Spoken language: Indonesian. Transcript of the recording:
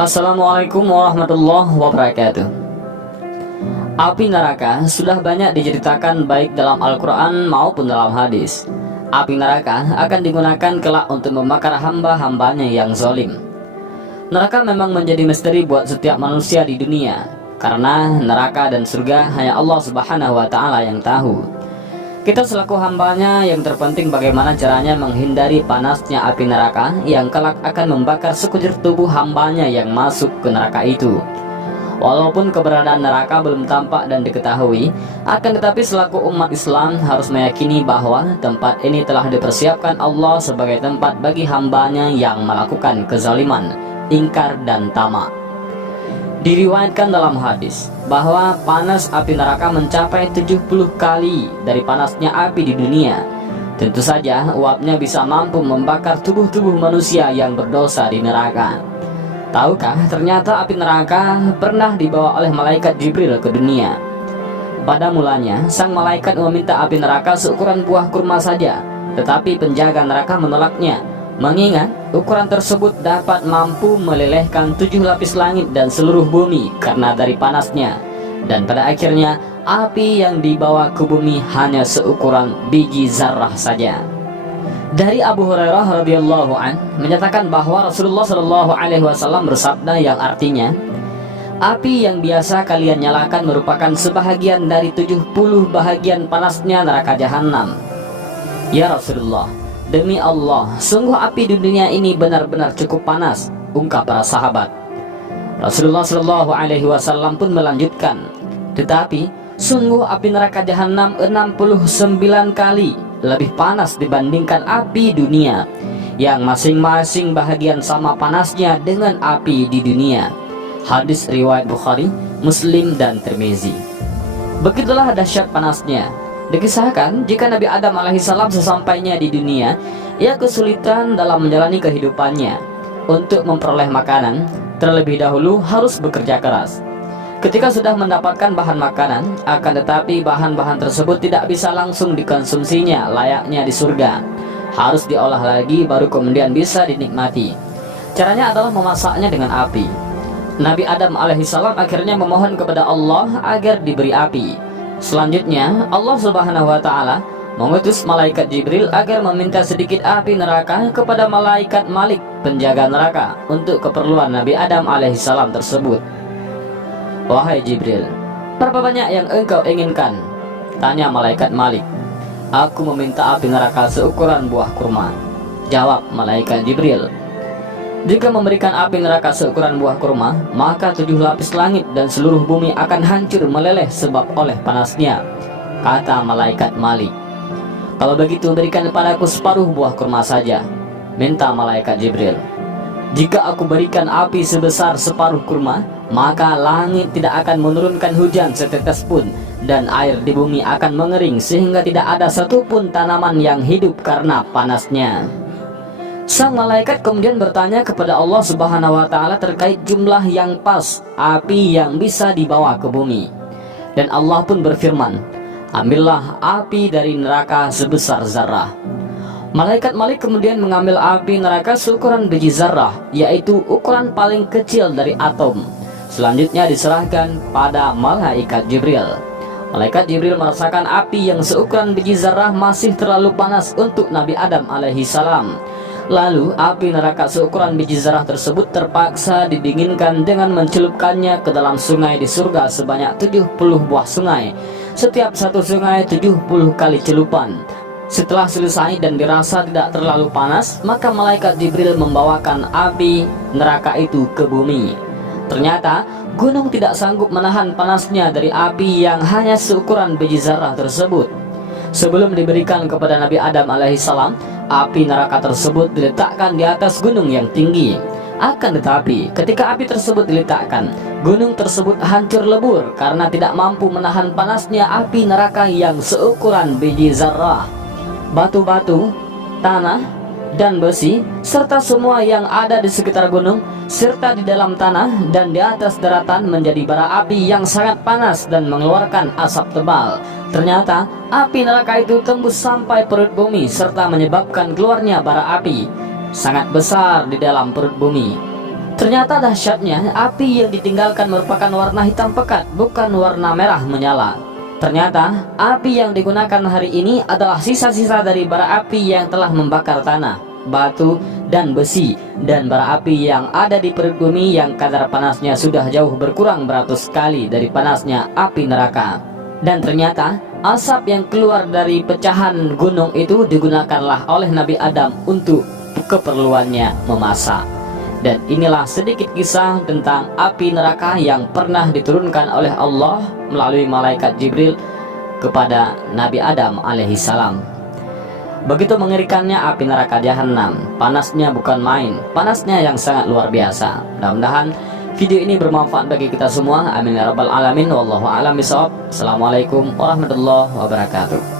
Assalamualaikum warahmatullahi wabarakatuh. Api neraka sudah banyak diceritakan baik dalam Al-Quran maupun dalam hadis. Api neraka akan digunakan kelak untuk membakar hamba-hambanya yang zalim. Neraka memang menjadi misteri buat setiap manusia di dunia, karena neraka dan surga hanya Allah Subhanahu wa Ta'ala yang tahu. Kita selaku hambanya, yang terpenting bagaimana caranya menghindari panasnya api neraka yang kelak akan membakar sekujur tubuh hambanya yang masuk ke neraka itu. Walaupun keberadaan neraka belum tampak dan diketahui, akan tetapi selaku umat Islam harus meyakini bahwa tempat ini telah dipersiapkan Allah sebagai tempat bagi hambanya yang melakukan kezaliman, ingkar dan tamak. Diriwayatkan dalam hadis bahwa panas api neraka mencapai 70 kali dari panasnya api di dunia. Tentu saja uapnya bisa mampu membakar tubuh-tubuh manusia yang berdosa di neraka. Tahukah ternyata api neraka pernah dibawa oleh malaikat Jibril ke dunia. Pada mulanya sang malaikat meminta api neraka seukuran buah kurma saja, tetapi penjaga neraka menolaknya, mengingat ukuran tersebut dapat mampu melelehkan 7 lapis langit dan seluruh bumi karena dari panasnya. Dan pada akhirnya api yang dibawa ke bumi hanya seukuran biji zarrah saja. Dari Abu Hurairah radhiyallahu an menyatakan bahwa Rasulullah shallallahu alaihi wasallam bersabda yang artinya, api yang biasa kalian nyalakan merupakan sebahagian dari 70 bahagian panasnya neraka jahanam. Ya Rasulullah, demi Allah, sungguh api di dunia ini benar-benar cukup panas, ungkap para sahabat. Rasulullah Shallallahu Alaihi Wasallam pun melanjutkan, tetapi sungguh api neraka jahanam 69 kali lebih panas dibandingkan api dunia, yang masing-masing bahagian sama panasnya dengan api di dunia. Hadis riwayat Bukhari, Muslim dan Tirmizi. Begitulah dahsyat panasnya. Dikisahkan jika Nabi Adam alaihissalam sesampainya di dunia, ia kesulitan dalam menjalani kehidupannya. Untuk memperoleh makanan, terlebih dahulu harus bekerja keras. Ketika sudah mendapatkan bahan makanan, akan tetapi bahan-bahan tersebut tidak bisa langsung dikonsumsinya layaknya di surga. Harus diolah lagi baru kemudian bisa dinikmati. Caranya adalah memasaknya dengan api. Nabi Adam alaihissalam akhirnya memohon kepada Allah agar diberi api. Selanjutnya Allah Subhanahu wa Ta'ala mengutus malaikat Jibril agar meminta sedikit api neraka kepada malaikat Malik, penjaga neraka, untuk keperluan Nabi Adam alaihissalam tersebut. Wahai Jibril, berapa banyak yang engkau inginkan? Tanya malaikat Malik. Aku meminta api neraka seukuran buah kurma, jawab malaikat Jibril. Jika memberikan api neraka seukuran buah kurma, maka 7 lapis langit dan seluruh bumi akan hancur meleleh sebab oleh panasnya, kata malaikat Malik. Kalau begitu berikan kepadaku separuh buah kurma saja, minta malaikat Jibril. Jika aku berikan api sebesar separuh kurma, maka langit tidak akan menurunkan hujan setetes pun, dan air di bumi akan mengering sehingga tidak ada satupun tanaman yang hidup karena panasnya. Sang malaikat kemudian bertanya kepada Allah Subhanahu wa Ta'ala terkait jumlah yang pas api yang bisa dibawa ke bumi. Dan Allah pun berfirman, ambillah api dari neraka sebesar zarrah. Malaikat Malik kemudian mengambil api neraka seukuran biji zarrah, yaitu ukuran paling kecil dari atom. Selanjutnya diserahkan pada malaikat Jibril. Malaikat Jibril merasakan api yang seukuran biji zarrah masih terlalu panas untuk Nabi Adam alaihissalam. Lalu api neraka seukuran biji zarrah tersebut terpaksa didinginkan dengan mencelupkannya ke dalam sungai di surga sebanyak 70 buah sungai. Setiap satu sungai 70 kali celupan. Setelah selesai dan dirasa tidak terlalu panas, maka malaikat Jibril membawakan api neraka itu ke bumi. Ternyata gunung tidak sanggup menahan panasnya dari api yang hanya seukuran biji zarrah tersebut. Sebelum diberikan kepada Nabi Adam alaihissalam, api neraka tersebut diletakkan di atas gunung yang tinggi. Akan tetapi ketika api tersebut diletakkan, gunung tersebut hancur lebur karena tidak mampu menahan panasnya api neraka yang seukuran biji zarrah. Batu-batu, tanah, dan besi, serta semua yang ada di sekitar gunung, serta di dalam tanah dan di atas daratan menjadi bara api yang sangat panas dan mengeluarkan asap tebal. Ternyata api neraka itu tembus sampai perut bumi serta menyebabkan keluarnya bara api sangat besar di dalam perut bumi. Ternyata dahsyatnya, api yang ditinggalkan merupakan warna hitam pekat, bukan warna merah menyala. Ternyata api yang digunakan hari ini adalah sisa-sisa dari bara api yang telah membakar tanah, batu, dan besi, dan bara api yang ada di perut bumi yang kadar panasnya sudah jauh berkurang beratus kali dari panasnya api neraka. Dan ternyata asap yang keluar dari pecahan gunung itu digunakanlah oleh Nabi Adam untuk keperluannya memasak. Dan inilah sedikit kisah tentang api neraka yang pernah diturunkan oleh Allah melalui malaikat Jibril kepada Nabi Adam alaihissalam. Begitu mengerikannya api neraka jahanam, panasnya bukan main, panasnya yang sangat luar biasa. Mudah-mudahan video ini bermanfaat bagi kita semua. Amin ya rabbal alamin. Wallahu a'lam bishawab. Assalamualaikum warahmatullahi wabarakatuh.